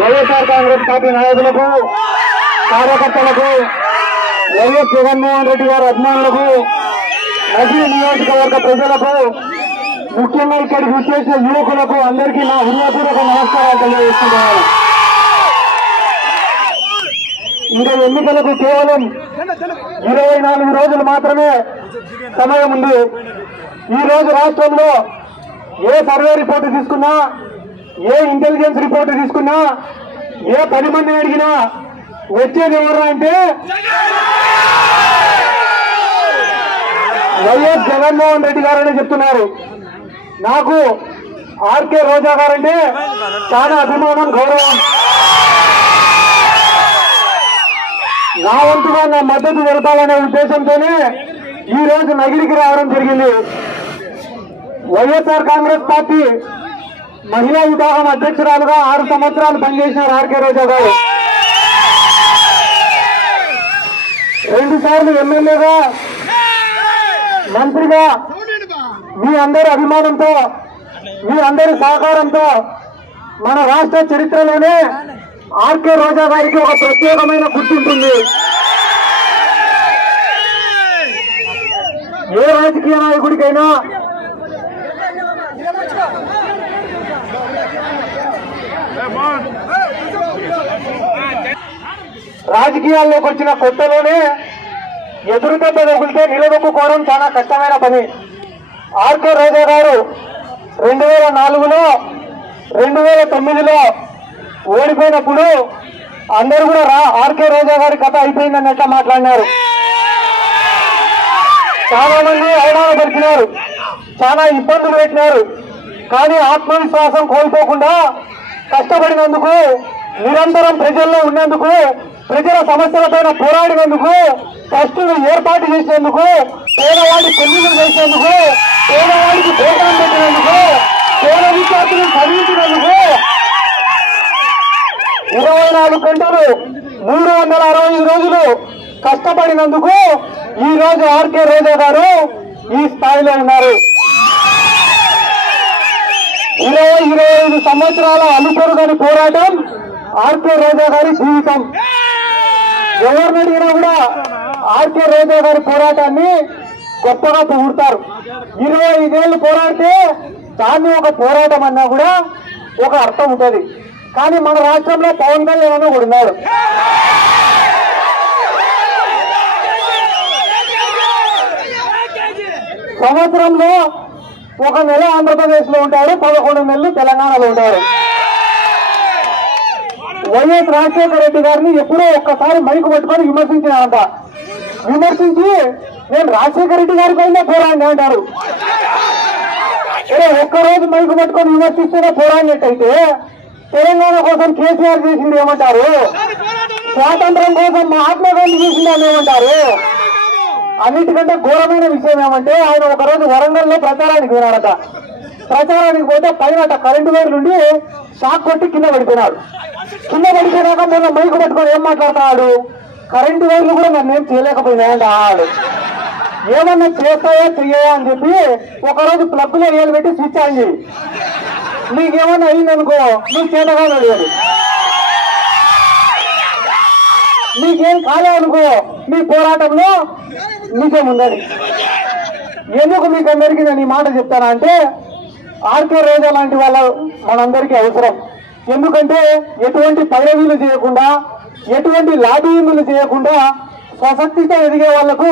YSR Congress party నాయకులకు కార్యకర్తలకు YS Jaganmohan Reddy గారి అభిమానులకు నదీ నియోజకవర్గ ప్రజలకు ముఖ్యంగా ఇక్కడికి విశేష యువకులకు అందరికీ నా హృదయపూర్వక నమస్కారాలు తెలియజేస్తున్నాను. ఇంకా ఎన్నికలకు కేవలం ఇరవై నాలుగు రోజులు మాత్రమే సమయం ఉంది. ఈ రోజు రాష్ట్రంలో ఏ సర్వే రిపోర్టు తీసుకున్నా ఏ ఇంటెలిజెన్స్ రిపోర్ట్ తీసుకున్నా ఏ పది మందిని అడిగినా వచ్చేది ఎవరు అంటే వైఎస్ జగన్మోహన్ రెడ్డి గారని చెప్తున్నారు. నాకు ఆర్కే రోజా గారంటే చాలా అభిమానం గౌరవం. నా వంతుగా నా మద్దతు జరపాలనే ఉద్దేశంతోనే ఈ రోజు నగిరికి రావడం జరిగింది. వైఎస్ఆర్ కాంగ్రెస్ పార్టీ మహిళా విభాగం అధ్యక్షురాలుగా ఆరు సంవత్సరాలు పనిచేసినారు ఆర్కే రోజా గారు. రెండు సార్లు ఎమ్మెల్యేగా మంత్రిగా మీ అందరి అభిమానంతో మీ అందరి సహకారంతో మన రాష్ట్ర చరిత్రలోనే ఆర్కే రోజా గారికి ఒక ప్రత్యేకమైన గుర్తింపు ఏ రాజకీయ నాయకుడికైనా రాజకీయాల్లోకి వచ్చిన కొత్తలోనే ఎదురుదెబ్బ తగిలితే నిలదొక్కుకోవడం చాలా కష్టమైన పని. ఆర్కే రోజా గారు రెండు వేల నాలుగులో రెండు వేల తొమ్మిదిలో ఓడిపోయినప్పుడు అందరూ కూడా రా ఆర్కే రోజా గారి కథ అయిపోయిందన్నట్టు మాట్లాడినారు. చాలా మంది అవమానపరిచినారు చాలా ఇబ్బందులు పెట్టినారు. కానీ ఆత్మవిశ్వాసం కోల్పోకుండా కష్టపడినందుకు నిరంతరం ప్రజల్లో ఉన్నందుకు ప్రజల సమస్యలపైన పోరాడినందుకు ట్రస్టులు ఏర్పాటు చేసినందుకు పేదవాడి పెళ్ళిళ్ళు చేసినందుకు పేదవాడికి భోజనం పెట్టినందుకు పేద విద్యార్థులను చదివించినందుకు ఇరవై నాలుగు గంటలు మూడు వందల అరవై రోజులు కష్టపడినందుకు ఈ రోజు ఆర్కే రోజా గారు ఈ స్థాయిలో ఉన్నారు. ఇరవై ఇరవై ఐదు సంవత్సరాల అలుపరుగని పోరాటం ఆర్కే రోజా గారి జీవితం. ఎవరిని అడిగినా కూడా ఆర్కే రోజా గారి పోరాటాన్ని గొప్పగా పొగుడతారు. ఇరవై ఐదేళ్ళు పోరాడితే దాన్ని ఒక పోరాటం అన్నా కూడా ఒక అర్థం ఉంటుంది. కానీ మన రాష్ట్రంలో పవన్ కళ్యాణ్ అని ఉన్నాడు. సంవత్సరంలో ఒక నెల ఆంధ్రప్రదేశ్లో ఉంటాడు పదకొండు నెలలు తెలంగాణలో ఉంటాడు వైఎస్ రాజశేఖర రెడ్డి గారిని ఎప్పుడో ఒక్కసారి మైకు పట్టుకొని విమర్శించినారంట. విమర్శించి నేను రాజశేఖర రెడ్డి గారి పైన పోరాడిని అంటారు. ఒక్కరోజు మైకు పట్టుకొని విమర్శిస్తేనే పోరాడినట్టయితే తెలంగాణ కోసం కేసీఆర్ చేసింది ఏమంటారు? స్వాతంత్రం కోసం మహాత్మా గాంధీ చేసింది అని ఏమంటారు? అన్నిటికంటే ఘోరమైన విషయం ఏమంటే ఆయన ఒకరోజు వరంగల్లో ప్రచారానికి పోయినాడట. ప్రచారానికి పోతే పైన కరెంటు వైర్ నుండి షాక్ కొట్టి కింద పడిపోయినాడు. కింద పడిపోయినాక మొన్న మైకు పట్టుకొని ఏం మాట్లాడుతున్నాడు? కరెంటు వైర్లు కూడా నన్ను ఏం చేయలేకపోయినాయండి ఆడు. ఏమన్నా చేస్తాయో చెయ్యో అని చెప్పి ఒకరోజు ప్లగ్లో పెట్టి స్విచ్ ఆన్ చేయి. నీకేమన్నా అయిందనుకో నువ్వు చేతగా అడిగాడు. నీకేం కాలే అనుకో మీ పోరాటంలో నీకేముందని ఎందుకు మీకు అందరికీ నేను ఈ మాట చెప్తానా అంటే ఆర్కే రోజా లాంటి వాళ్ళ మనందరికీ అవసరం. ఎందుకంటే ఎటువంటి పైరవీలు చేయకుండా ఎటువంటి లాబీలు చేయకుండా స్వశక్తితో ఎదిగే వాళ్ళకు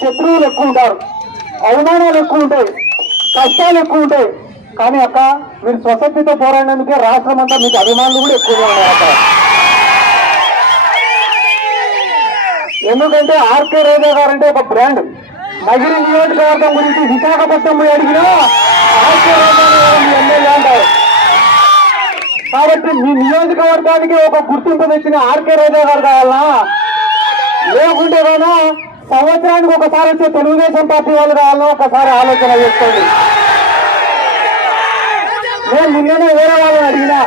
శత్రువులు ఎక్కువ ఉంటారు. అవమానాలు ఎక్కువ ఉంటాయి. కష్టాలు ఎక్కువ ఉంటాయి. కానీ అక్క మీరు స్వశక్తితో పోరాడినందుకే రాష్ట్రం అంతా మీకు అభిమానులు కూడా ఎక్కువగా ఉన్నారు అక్కడ ఎందుకంటే ఆర్కే రోజా గారు అంటే ఒక బ్రాండ్ నగిరి నియోజకవర్గం గురించి విశాఖపట్నం పోయి అడిగినా ఆర్కే రోజా గారు ఎమ్మెల్యే అంటారు. కాబట్టి మీ నియోజకవర్గానికి ఒక గుర్తింపు తెచ్చిన ఆర్కే రోజా గారు కావాలా? లేకుంటే కానీ సంవత్సరానికి ఒకసారి వచ్చే తెలుగుదేశం పార్టీ వాళ్ళు కావాలా? ఒకసారి ఆలోచన చేసుకోండి. నేను నిన్ననే వేరే వాళ్ళని అడిగినా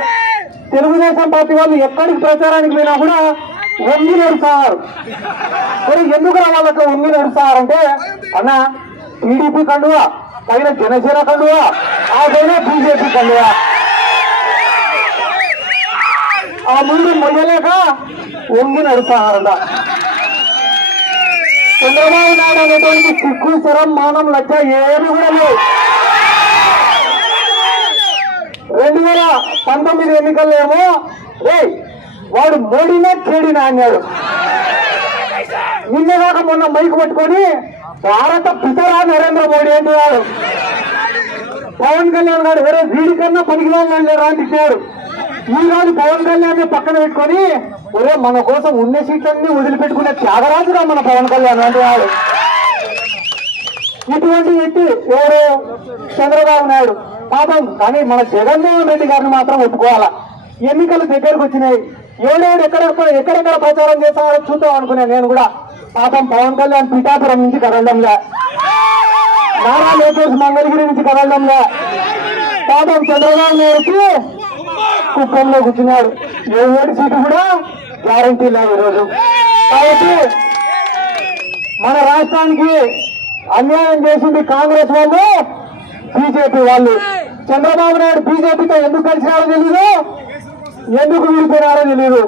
తెలుగుదేశం పార్టీ వాళ్ళు ఎక్కడికి ప్రచారానికి పోయినా కూడా వంగి నడుస్తారు మరి ఎందుకు వాళ్ళకి వంగి నడుస్తారంటే అన్న టీడీపీ కండువా పైన జనసేన కండువా ఆ పైన బీజేపీ కండువా? ఆ ముందు మొయ్యలేక వంగి నడుస్తారంట చంద్రబాబు నాయుడు అనేటువంటి సిక్కు స్వరం మానం లెక్క ఏమి కూడా లేవు. రెండు వేల పంతొమ్మిది ఎన్నికల్లో ఏమో రే వాడు మోడీనే కేడినా అన్నాడు. నిన్నగాక మొన్న మైకు పట్టుకొని భారత పితరా నరేంద్ర మోడీ అంటున్నాడు పవన్ కళ్యాణ్ గారు వేరే వీడికన్నా పనికిరాని లేరా అని తిట్టాడు ఈ రోజు పవన్ కళ్యాణ్ పక్కన పెట్టుకొని ఒరే మన కోసం ఉన్న సీట్లన్నీ వదిలిపెట్టుకునే త్యాగరాజురా మన పవన్ కళ్యాణ్ అంటున్నాడు ఇటువంటి వ్యక్తి ఎవరు? చంద్రబాబు నాయుడు. పాపం కానీ మన జగన్మోహన్ రెడ్డి గారిని మాత్రం ఒప్పుకోవాలా? ఎన్నికలు దగ్గరకు వచ్చినాయి. ఏడేడు ఎక్కడ ఎక్కడెక్కడ ప్రచారం చేస్తారో చూద్దాం అనుకున్నాను నేను కూడా. పాపం పవన్ కళ్యాణ్ పిఠాపురం నుంచి కదలడంలే. నారా లోకేష్ మంగళగిరి నుంచి కదలడంలే. పాపం చంద్రబాబు నాయుడుకి కుప్పంలో కూర్చున్నాడు. ఏ సీటు కూడా గ్యారంటీ లేదు ఈరోజు. కాబట్టి మన రాష్ట్రానికి అన్యాయం చేసింది కాంగ్రెస్ వాళ్ళు బీజేపీ వాళ్ళు. చంద్రబాబు నాయుడు బీజేపీతో ఎందుకు కలిసినారో తెలియదు ఎందుకు విడిపోయినారో తెలియదు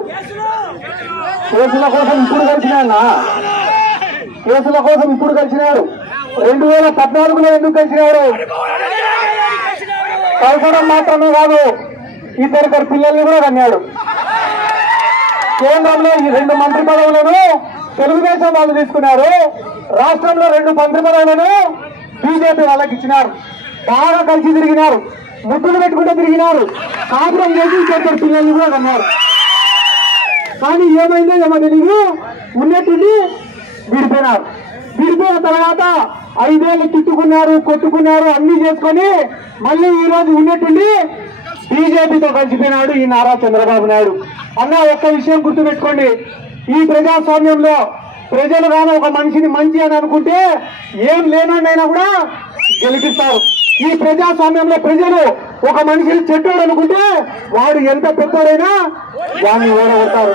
కేసుల కోసం ఇప్పుడు కలిసినా కేసుల కోసం ఇప్పుడు కలిసినారు రెండు వేల పద్నాలుగులో ఎందుకు కలిసినాడు కలపడం మాత్రమే కాదు ఇద్దరిద్దరు పిల్లల్ని కూడా కన్నాడు. కేంద్రంలో ఈ రెండు మంత్రి పదవులను తెలుగుదేశం వాళ్ళు తీసుకున్నారు. రాష్ట్రంలో రెండు మంత్రి పదవులను బీజేపీ వాళ్ళకి ఇచ్చినారు. బాగా కలిసి తిరిగినారు. ముగ్గులు పెట్టుకుంటే తిరిగినారు. కాపురం చేసి ఇద్దరు పిల్లల్ని కూడా కన్నారు కానీ ఏమైందో ఏమో తెలియదు ఉన్నట్టుండి విడిపోయినారు. విడిపోయిన తర్వాత ఐదేళ్ళు తిట్టుకున్నారు కొట్టుకున్నారు అన్ని చేసుకొని మళ్ళీ ఈ రోజు ఉన్నట్టుండి బీజేపీతో కలిసిపోయినాడు ఈ నారా చంద్రబాబు నాయుడు. అన్న ఒక్క విషయం గుర్తుపెట్టుకోండి. ఈ ప్రజాస్వామ్యంలో ప్రజలు కానీ ఒక మనిషిని మంచి అని అనుకుంటే ఏం లేనైనా కూడా గెలిపిస్తారు. ఈ ప్రజాస్వామ్యంలో ప్రజలు ఒక మనిషిని చెడ్డోడు అనుకుంటే వాడు ఎంత పెద్దోడైనా వాడిని ఓడగొడతారు.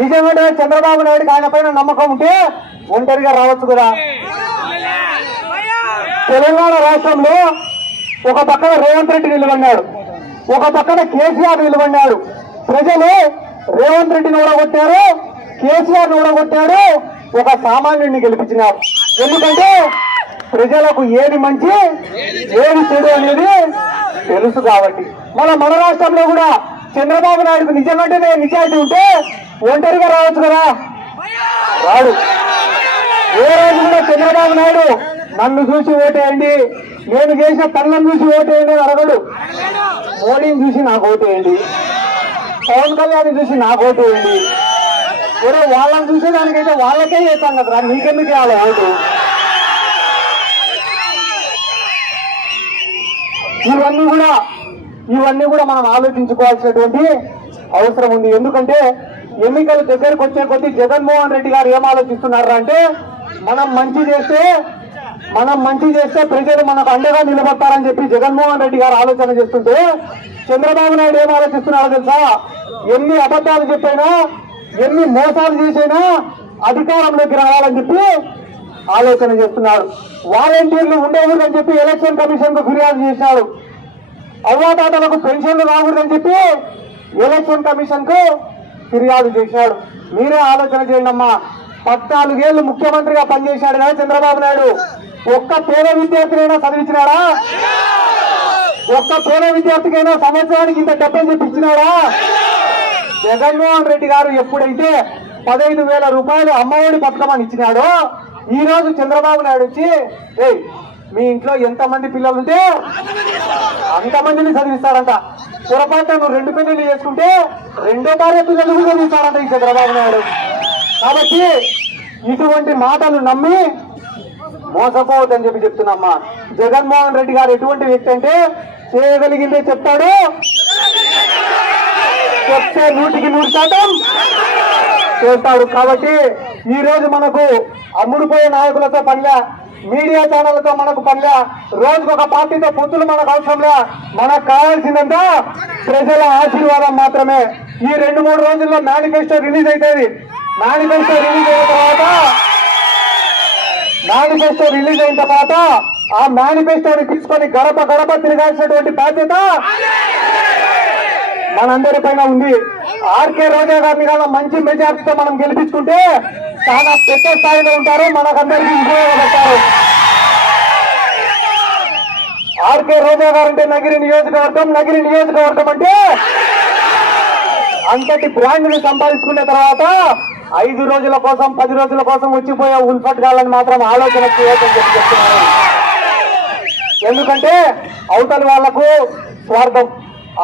నిజంగానే చంద్రబాబు నాయుడు ఆయన పైన నమ్మకం ఉంటే ఒంటరిగా రావచ్చు కదా. తెలంగాణ రాష్ట్రంలో ఒక పక్కన రేవంత్ రెడ్డి నిలబడినాడు. ఒక పక్కన కేసీఆర్ నిలబడినాడు. ప్రజలు రేవంత్ రెడ్డిని ఓడగొట్టారు కేసీఆర్ ఓడగొట్టారు ఒక సామాన్యుడిని గెలిపించినారు. ఎందుకంటే ప్రజలకు ఏది మంచి ఏది చెడు అనేది తెలుసు కాబట్టి. మన మన రాష్ట్రంలో కూడా చంద్రబాబు నాయుడుకు నిజంగానే నిజాయితీ ఉంటే ఒంటరిగా రావచ్చు కదా? రాడు. ఏ రోజు కూడా చంద్రబాబు నాయుడు నన్ను చూసి ఓటేయండి నేను చేసిన పనులను చూసి ఓటేయండి అని అడగడు. మోడీని చూసి నాకు ఓటేయండి పవన్ కళ్యాణ్ చూసి నాకు ఓటేయండి. ఒరే వాళ్ళని చూసేదానికైతే వాళ్ళకే చేస్తాం కదరా నీకెందుకు చేయాలి ఓటు? ఇవన్నీ కూడా ఇవన్నీ కూడా మనం ఆలోచించుకోవాల్సినటువంటి అవసరం ఉంది. ఎందుకంటే ఎన్నికలు దగ్గరకు వచ్చే కొద్దీ జగన్మోహన్ రెడ్డి గారు ఏం ఆలోచిస్తున్నారు అంటే మనం మంచి చేస్తే మనం మంచి చేస్తే ప్రజలు మనకు అండగా నిలబడతారని చెప్పి జగన్మోహన్ రెడ్డి గారు ఆలోచన చేస్తుంటే చంద్రబాబు నాయుడు ఏం ఆలోచిస్తున్నారో తెలుసా? ఎన్ని అబద్ధాలు చెప్పైనా ఎన్ని మోసాలు చేసైనా అధికారంలోకి రావాలని చెప్పి ఆలోచన చేస్తున్నాడు వాలంటీర్లు ఉండకూడదని చెప్పి ఎలక్షన్ కమిషన్కు ఫిర్యాదు చేశాడు అవ్వాతాతలకు పెన్షన్లు రాకూడదని చెప్పి ఎలక్షన్ కమిషన్కు ఫిర్యాదు చేశాడు మీరే ఆలోచన చేయండి అమ్మా పద్నాలుగేళ్ళు ముఖ్యమంత్రిగా పనిచేశాడు కదా చంద్రబాబు నాయుడు. ఒక్క పేద విద్యార్థినైనా చదివించినాడా? ఒక్క పేద విద్యార్థికైనా సంవత్సరానికి ఇంత డబ్బులు చెప్పించినాడా జగన్మోహన్ రెడ్డి గారు ఎప్పుడైతే పదహైదు వేల రూపాయలు అమ్మఒడి పథకం అని ఇచ్చినాడో ఈరోజు చంద్రబాబు నాయుడు వచ్చి ఏయ్ మీ ఇంట్లో ఎంతమంది పిల్లలు ఉంటే అంతమందిని చదివిస్తారంట. పొరపాటు నువ్వు రెండు పెళ్ళి చేసుకుంటే రెండో భార్య పిల్లలు కూడా చదివిస్తారంట ఈ చంద్రబాబు నాయుడు. కాబట్టి ఇటువంటి మాటలు నమ్మి మోసపోవద్దని చెప్పి చెప్తున్నామ్మా జగన్మోహన్ రెడ్డి గారు ఎటువంటి వ్యక్తి అంటే చేయగలిగిందే చెప్తాడు. చెప్తే నూటికి నూరు శాతం చేస్తాడు. కాబట్టి ఈరోజు మనకు అమ్ముడుపోయే నాయకులతో పనిలే మీడియా ఛానళ్ళతో మనకు పనిలే రోజుకు ఒక పార్టీతో పొత్తులు మనకు అవసరంలే మనకు కావాల్సిందంతా ప్రజల ఆశీర్వాదం మాత్రమే. ఈ రెండు మూడు రోజుల్లో మేనిఫెస్టో రిలీజ్ అవుతుంది మేనిఫెస్టో రిలీజ్ అయిన తర్వాత మేనిఫెస్టో రిలీజ్ అయిన తర్వాత ఆ మేనిఫెస్టోని తీసుకొని గడప గడప తిరగాల్సినటువంటి బాధ్యత మనందరి పైన ఉంది. ఆర్కే రోజా గారిని కన్నా మంచి మెజార్టీతో మనం గెలిపించుకుంటే చాలా పెద్ద స్థాయిలో ఉంటారు. మనకందరికీ ఉపయోగపడతారు ఆర్కే రోజా గారు అంటే నగిరి నియోజకవర్గం. నగిరి నియోజకవర్గం అంటే అంతటి బ్రాండ్ని సంపాదించుకున్న తర్వాత ఐదు రోజుల కోసం పది రోజుల కోసం వచ్చిపోయే ఉల్ఫట్ గాలని మాత్రం ఆలోచన చేయొద్దని చెప్పి చెప్తున్నాను ఎందుకంటే అవతలి వాళ్ళకు స్వార్థం.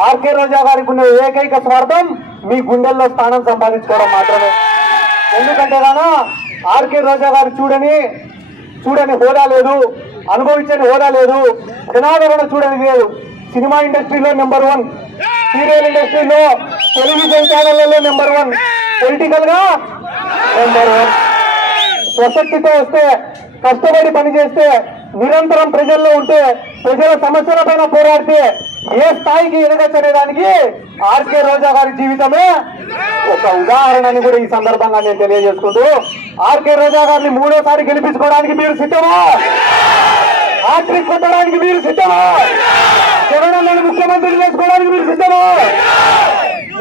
ఆర్కే రోజా గారికి ఉన్న ఏకైక స్వార్థం మీ గుండెల్లో స్థానం సంపాదించుకోవడం మాత్రమే. ఎందుకంటే గాను ఆర్కే రోజా గారు చూడని చూడని హోదా లేదు అనుభవించని హోదా లేదు జనాదరణ చూడని లేదు. సినిమా ఇండస్ట్రీలో నెంబర్ వన్ సీరియల్ ఇండస్ట్రీలో టెలివిజన్ ఛానళ్ళలో నెంబర్ వన్ పొలిటికల్గా నెంబర్ వన్. ప్రసక్తితో వస్తే కష్టపడి పనిచేస్తే నిరంతరం ప్రజల్లో ఉంటే ప్రజల సమస్యల పైన పోరాడితే ఏ స్థాయికి ఎదగచ్చనేదానికి ఆర్కే రోజా గారి జీవితమే ఒక ఉదాహరణని కూడా ఈ సందర్భంగా నేను తెలియజేసుకుంటూ ఆర్కే రోజా గారిని మూడోసారి గెలిపించుకోవడానికి మీరు సిద్ధమా? ఆర్ట్రిక్ కొట్టడానికి మీరు సిద్ధమా? జగనన్నను ముఖ్యమంత్రి చేసుకోవడానికి మీరు సిద్ధమా?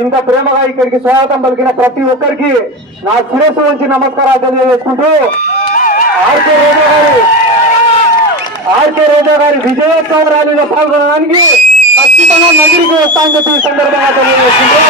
ఇంత ప్రేమగా ఇక్కడికి స్వాగతం పలికిన ప్రతి ఒక్కరికి నా శిరస్సు నుంచి నమస్కారాలు తెలియజేసుకుంటూ ఆర్కే రోజా గారి ఆర్కే రోజా గారి విజయోత్సవ ర్యాలీలో పాల్గొనడానికి ఖచ్చితంగా నగిరికి వస్తా అని చెప్పి ఈ సందర్భంగా తెలియజేసుకుంటూ